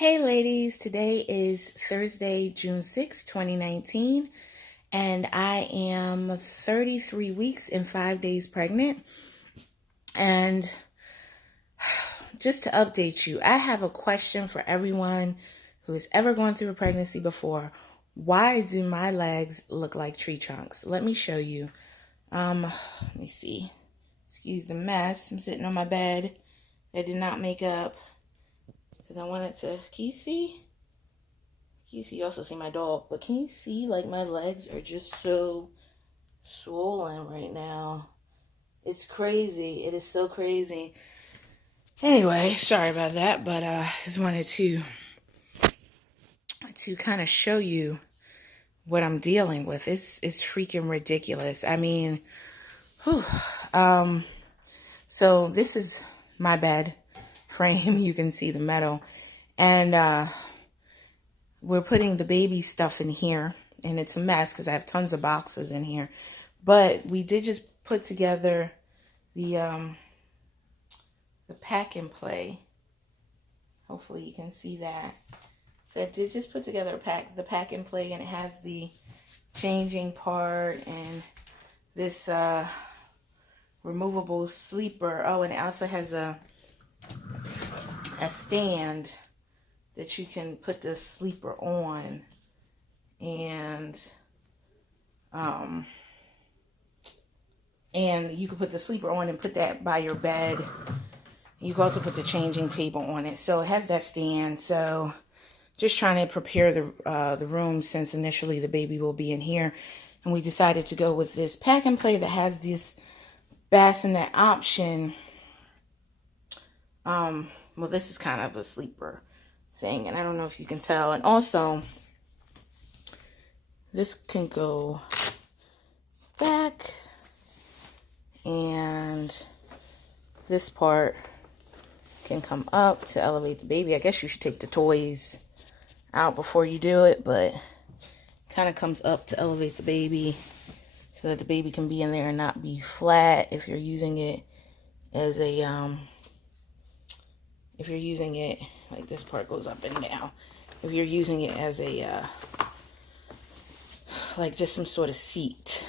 Hey ladies, today is Thursday, June 6, 2019, and I am 33 weeks and 5 days pregnant. And just to update you, I have a question for everyone who has ever gone through a pregnancy before. Why do my legs look like tree trunks? Let me show you. Let me see. Excuse the mess. I'm sitting on my bed. I did not make up. Because I wanted to, can you see? You also see my dog, but can you see like my legs are just so swollen right now? It's crazy. It is so crazy. Anyway, sorry about that, but I just wanted to kind of show you what I'm dealing with. It's freaking ridiculous. I mean, whew. So this is my bed frame. You can see the metal, and we're putting the baby stuff in here, and it's a mess because I have tons of boxes in here. But we did just put together the pack and play. Hopefully you can see that. So I did just put together the pack and play, and it has the changing part and this removable sleeper. Oh, and it also has a stand that you can put the sleeper on, and you can put the sleeper on and put that by your bed. You can also put the changing table on it. So it has that stand. So just trying to prepare the room, since initially the baby will be in here, and we decided to go with this pack and play that has this bassinet option. Well, this is kind of the sleeper thing, and I don't know if you can tell. And also, this can go back, and this part can come up to elevate the baby. I guess you should take the toys out before you do it, but kind of comes up to elevate the baby so that the baby can be in there and not be flat. If you're using it as a if you're using it, like this part goes up and down. If you're using it as a, like just some sort of seat.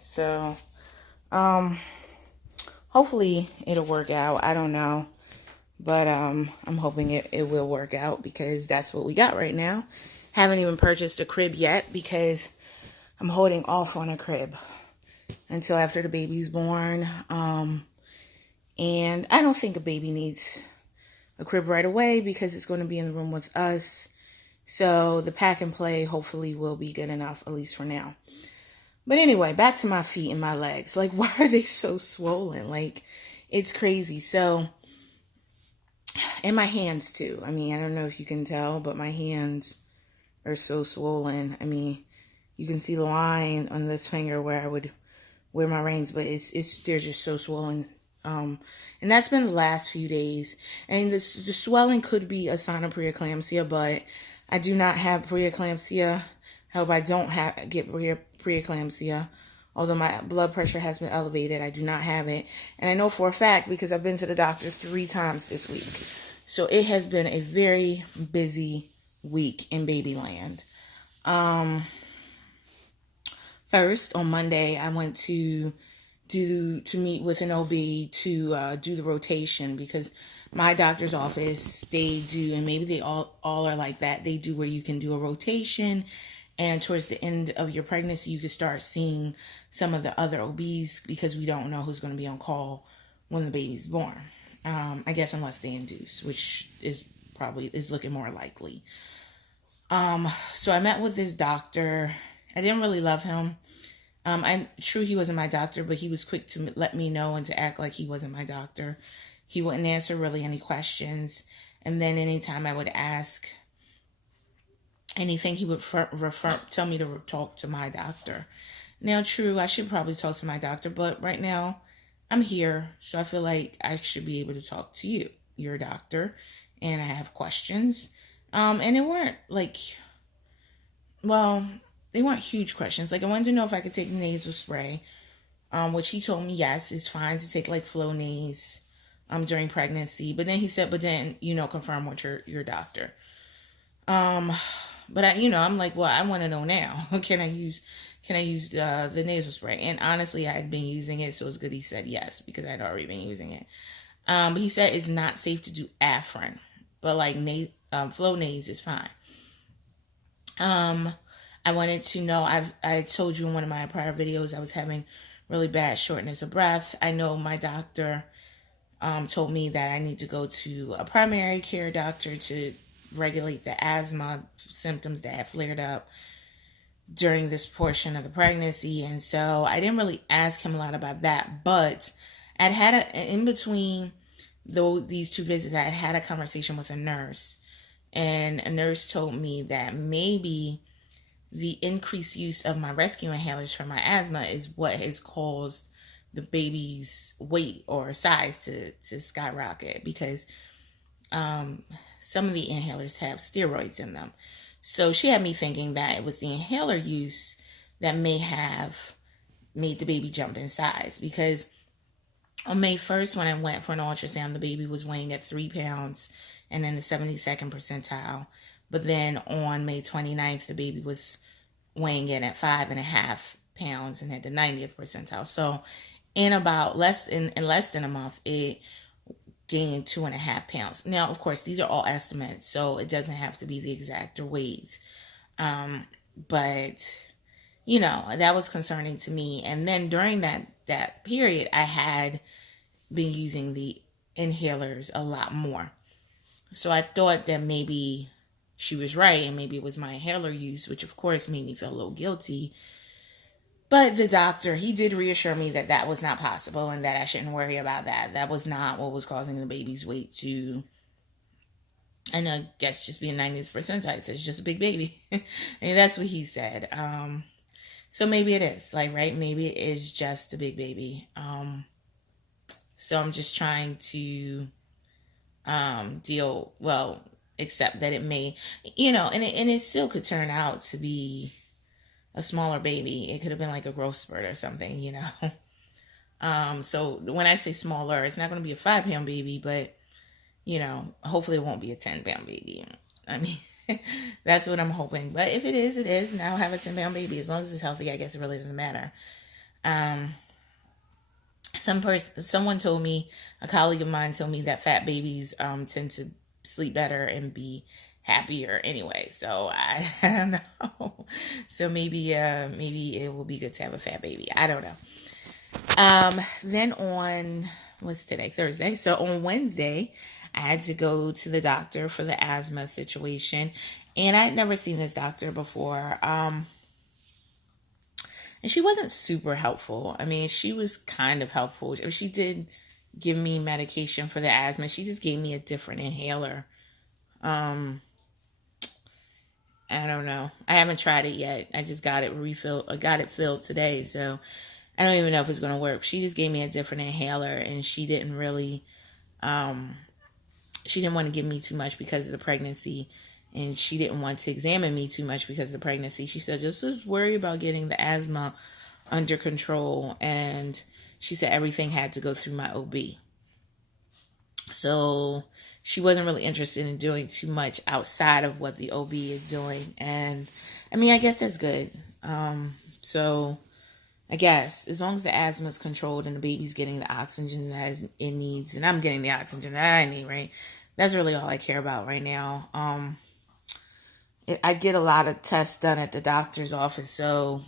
So, hopefully it'll work out. I don't know. But, I'm hoping it will work out, because that's what we got right now. Haven't even purchased a crib yet, because I'm holding off on a crib until after the baby's born. And I don't think a baby needs a crib right away, because it's going to be in the room with us. So the pack and play hopefully will be good enough, at least for now. But anyway, back to my feet and my legs. Like, why are they so swollen? Like, it's crazy. So, and my hands too. I mean, I don't know if you can tell, but my hands are so swollen. I mean, you can see the line on this finger where I would wear my rings, but they're just so swollen. And that's been the last few days. And the swelling could be a sign of preeclampsia, but I do not have preeclampsia. Hope I don't get preeclampsia. Although my blood pressure has been elevated, I do not have it. And I know for a fact, because I've been to the doctor 3 times this week. So it has been a very busy week in babyland. First, on Monday, I went to meet with an OB to do the rotation, because my doctor's office, they do, and maybe they all are like that, they do where you can do a rotation, and towards the end of your pregnancy you can start seeing some of the other OBs, because we don't know who's going to be on call when the baby's born. I guess unless they induce, which is looking more likely. So I met with this doctor. I didn't really love him. True, he wasn't my doctor, but he was quick to let me know and to act like he wasn't my doctor. He wouldn't answer really any questions. And then anytime I would ask anything, he would tell me to talk to my doctor. Now, true, I should probably talk to my doctor, but right now I'm here. So I feel like I should be able to talk to you, your doctor, and I have questions. And it weren't like, well, they weren't huge questions. Like, I wanted to know if I could take nasal spray, which he told me yes, it's fine to take like Flonase. during pregnancy. But then he said, but then, confirm with your doctor. But I'm like, well, I want to know now. Can I use the nasal spray? And honestly, I had been using it, so it's good he said yes, because I'd already been using it. But he said it's not safe to do Afrin, but like Flonase is fine. I wanted to know, I told you in one of my prior videos I was having really bad shortness of breath. I know my doctor told me that I need to go to a primary care doctor to regulate the asthma symptoms that have flared up during this portion of the pregnancy. And so I didn't really ask him a lot about that, but I'd had in between these two visits, I had a conversation with a nurse, and a nurse told me that maybe the increased use of my rescue inhalers for my asthma is what has caused the baby's weight or size to skyrocket, because some of the inhalers have steroids in them. So she had me thinking that it was the inhaler use that may have made the baby jump in size, because on May 1st, when I went for an ultrasound, the baby was weighing at 3 pounds and in the 72nd percentile. But then on May 29th, the baby was weighing in at 5.5 pounds and at the 90th percentile. So in less than a month, it gained 2.5 pounds. Now, of course, these are all estimates, so it doesn't have to be the exact weight. But that was concerning to me. And then during that period, I had been using the inhalers a lot more. So I thought that maybe she was right, and maybe it was my inhaler use, which of course made me feel a little guilty. But the doctor, he did reassure me that that was not possible and that I shouldn't worry about that. That was not what was causing the baby's weight to, and I guess, just be in 90th percentile. So it's just a big baby. And that's what he said. So maybe it is, right? Maybe it is just a big baby. So I'm just trying to accept that it may, and it still could turn out to be a smaller baby. It could have been like a growth spurt or something, So when I say smaller, it's not going to be a 5-pound baby, but, hopefully it won't be a 10-pound baby. I mean, that's what I'm hoping. But if it is, it is. And I'll have a 10-pound baby. As long as it's healthy, I guess it really doesn't matter. Someone told me, a colleague of mine told me that fat babies tend to sleep better and be happier anyway. So I don't know. So maybe it will be good to have a fat baby. I don't know. Then on, what's today? Thursday. So on Wednesday, I had to go to the doctor for the asthma situation, and I had never seen this doctor before. And she wasn't super helpful. I mean, she was kind of helpful. She did give me medication for the asthma. She just gave me a different inhaler. I don't know. I haven't tried it yet. I just got it refilled. I got it filled today, so I don't even know if it's going to work. She just gave me a different inhaler, and she didn't really, she didn't want to give me too much because of the pregnancy, and she didn't want to examine me too much because of the pregnancy. She said, just worry about getting the asthma under control, and she said everything had to go through my OB. So she wasn't really interested in doing too much outside of what the OB is doing. And I mean, I guess that's good. So I guess as long as the asthma is controlled and the baby's getting the oxygen that it needs, and I'm getting the oxygen that I need, right? That's really all I care about right now. I get a lot of tests done at the doctor's office, so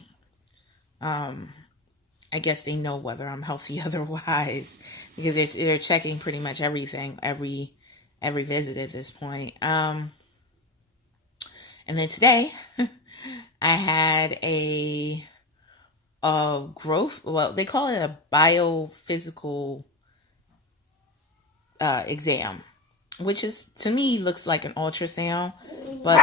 I guess they know whether I'm healthy otherwise, because they're checking pretty much everything, every visit at this point. And then today, I had a growth, well, they call it a biophysical exam, which is, to me, looks like an ultrasound, but,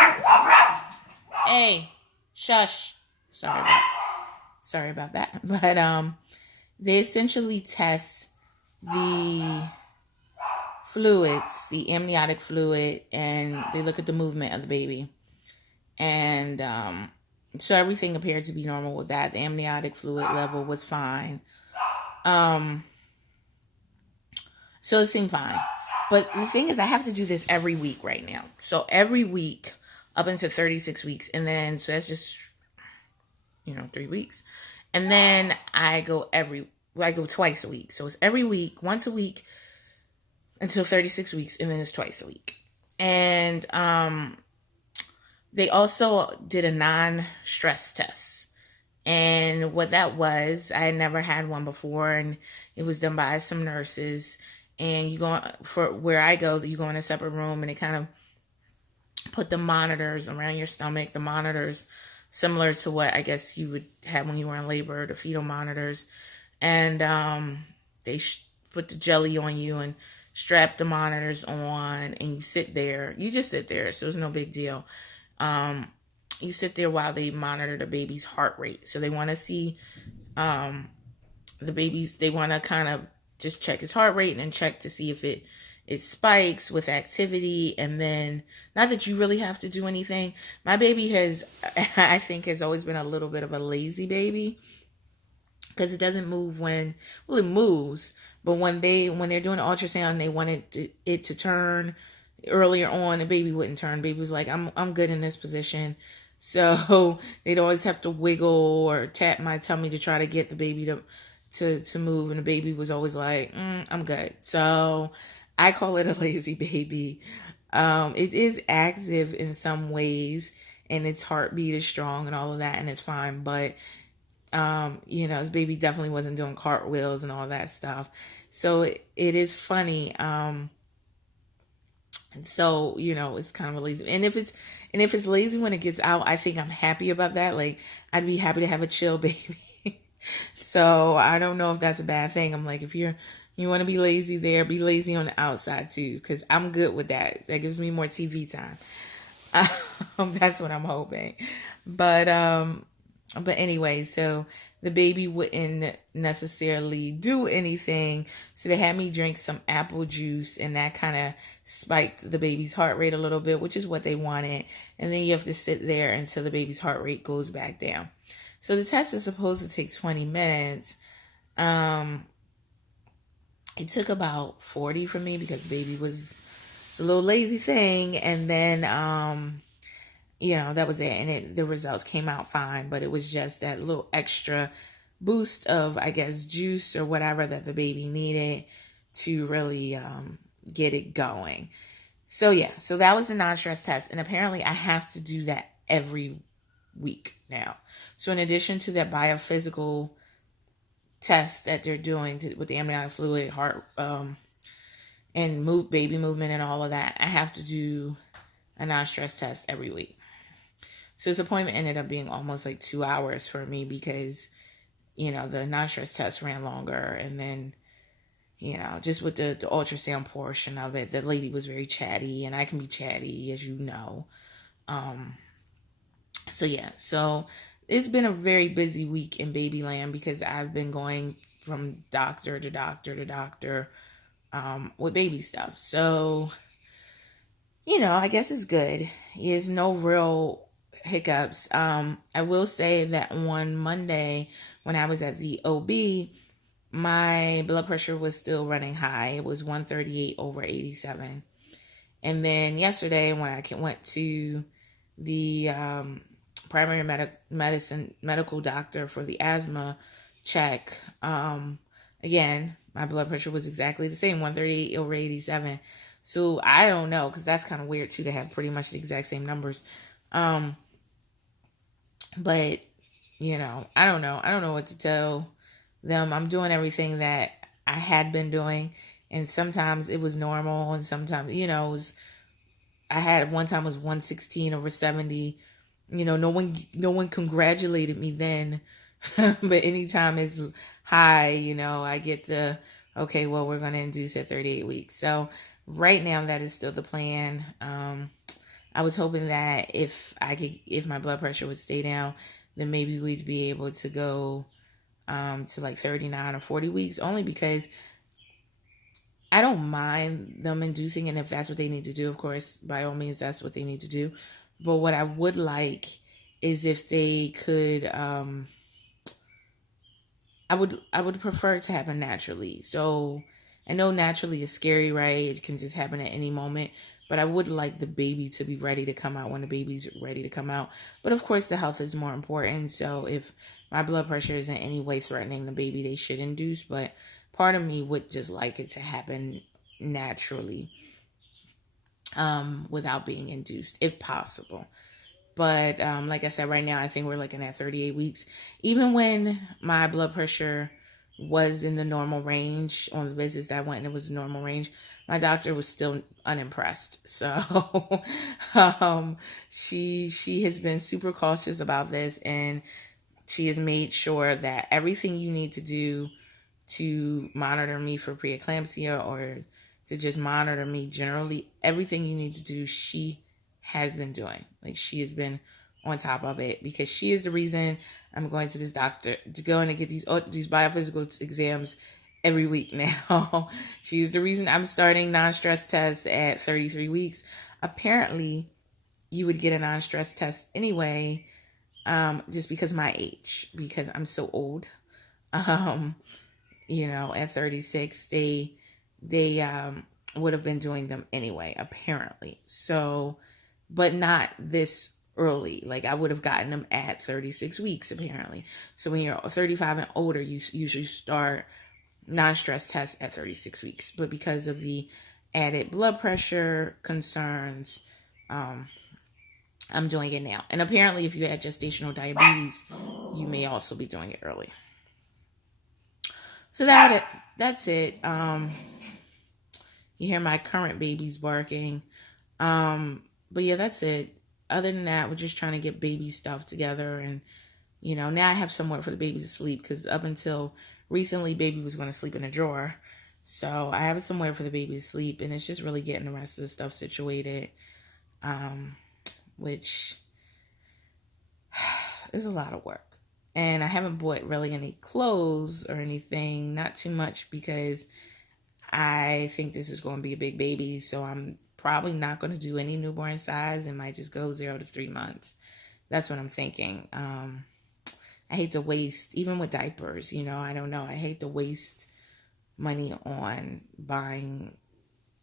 hey, shush, sorry about that. But they essentially test the fluids, the amniotic fluid, and they look at the movement of the baby. And so everything appeared to be normal with that. The amniotic fluid level was fine. So it seemed fine. But the thing is, I have to do this every week right now. So every week up until 36 weeks. And then, so that's just, 3 weeks. And then I go twice a week. So it's every week, once a week until 36 weeks. And then it's twice a week. And they also did a non-stress test. And what that was, I had never had one before, and it was done by some nurses. And you go, for where I go, you go in a separate room, and they kind of put the monitors around your stomach, the monitors similar to what I guess you would have when you were in labor, the fetal monitors. And they put the jelly on you and strap the monitors on, and you sit there. You just sit there, so it's no big deal. You sit there while they monitor the baby's heart rate. So they want to see the baby's, they want to kind of just check his heart rate and check to see if it spikes with activity. And then, not that you really have to do anything. My baby I think has always been a little bit of a lazy baby, because it doesn't move it moves, but when they're doing an ultrasound, they wanted it to turn earlier on, the baby wouldn't turn. Baby was like, I'm good in this position. So they'd always have to wiggle or tap my tummy to try to get the baby to move. And the baby was always like, I'm good. So I call it a lazy baby. It is active in some ways, and its heartbeat is strong and all of that, and it's fine. But, this baby definitely wasn't doing cartwheels and all that stuff. So it is funny. And so, it's kind of a lazy. And if it's lazy when it gets out, I think I'm happy about that. Like, I'd be happy to have a chill baby. So I don't know if that's a bad thing. I'm like, if you want to be lazy there, be lazy on the outside too, because I'm good with that. That gives me more TV time. That's what I'm hoping. But anyway, so the baby wouldn't necessarily do anything. So they had me drink some apple juice, and that kind of spiked the baby's heart rate a little bit, which is what they wanted. And then you have to sit there until the baby's heart rate goes back down. So the test is supposed to take 20 minutes. It took about 40 for me because the baby it's a little lazy thing. And then, that was it. And the results came out fine, but it was just that little extra boost of, I guess, juice or whatever that the baby needed to really get it going. So so that was the non-stress test. And apparently I have to do that every week now. So in addition to that biophysical test that they're doing with the amniotic fluid, heart, and baby movement and all of that, I have to do a non-stress test every week. So this appointment ended up being almost like 2 hours for me because, the non-stress test ran longer. And then, just with the ultrasound portion of it, the lady was very chatty, and I can be chatty, as you know. So it's been a very busy week in Babyland because I've been going from doctor to doctor to doctor with baby stuff. So, I guess it's good. There's no real hiccups. I will say that on Monday when I was at the OB, my blood pressure was still running high. It was 138/87. And then yesterday when I went to the primary medical doctor for the asthma check, again, my blood pressure was exactly the same, 138/87. So I don't know, because that's kind of weird too to have pretty much the exact same numbers. But I don't know. I don't know what to tell them. I'm doing everything that I had been doing, and sometimes it was normal, and sometimes, I had one time was 116/70. No one congratulated me then, but anytime it's high, I get the, okay, well, we're going to induce at 38 weeks. So right now that is still the plan. I was hoping that if my blood pressure would stay down, then maybe we'd be able to go to like 39 or 40 weeks, only because I don't mind them inducing, and if that's what they need to do, of course, by all means, that's what they need to do. But what I would like is if they could, I would prefer it to happen naturally. So I know naturally it's scary, right? It can just happen at any moment. But I would like the baby to be ready to come out when the baby's ready to come out. But of course, the health is more important. So if my blood pressure is in any way threatening the baby, they should induce. But part of me would just like it to happen naturally, without being induced, if possible. But like I said, right now, I think we're looking at 38 weeks. Even when my blood pressure was in the normal range on the visits that I went, and it was normal range, my doctor was still unimpressed. So she has been super cautious about this, and she has made sure that everything you need to do to monitor me for preeclampsia or to just monitor me generally, everything you need to do, she has been doing. Like, she has been on top of it, because she is the reason I'm going to this doctor to go in and get these biophysical exams every week now. She is the reason I'm starting non-stress tests at 33 weeks. Apparently, you would get a non-stress test anyway, just because of my age, because I'm so old. At 36, they would have been doing them anyway, apparently. So, but not this early. Like, I would have gotten them at 36 weeks, apparently. So when you're 35 and older, you usually start non-stress tests at 36 weeks. But because of the added blood pressure concerns, I'm doing it now. And apparently, if you had gestational diabetes, you may also be doing it early. So that's it. You hear my current babies barking. But yeah, that's it. Other than that, we're just trying to get baby stuff together. And, now I have somewhere for the baby to sleep, because up until recently, baby was going to sleep in a drawer. So I have somewhere for the baby to sleep, and it's just really getting the rest of the stuff situated, which is a lot of work. And I haven't bought really any clothes or anything, not too much, because I think this is going to be a big baby. So I'm probably not going to do any newborn size, and might just go 0 to 3 months. That's what I'm thinking. I hate to waste, even with diapers, I don't know. I hate to waste money on buying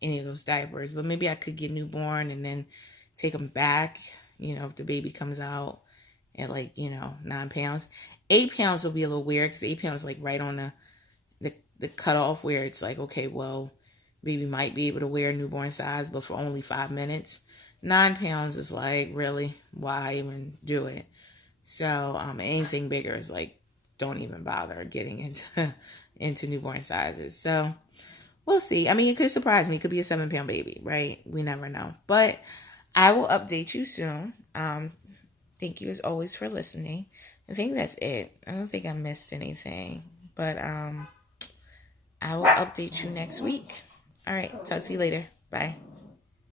any of those diapers, but maybe I could get newborn and then take them back, if the baby comes out at 9 pounds. 8 pounds will be a little weird, because 8 pounds is like right on the cutoff where it's like, okay, well, baby might be able to wear newborn size, but for only 5 minutes. 9 pounds is like, really, why even do it? So anything bigger is like, don't even bother getting into newborn sizes. So we'll see. I mean, it could surprise me. It could be a 7-pound baby, right? We never know. But I will update you soon. Thank you as always for listening. I think that's it. I don't think I missed anything. But I will update you next week. All right. Talk to you later. Bye.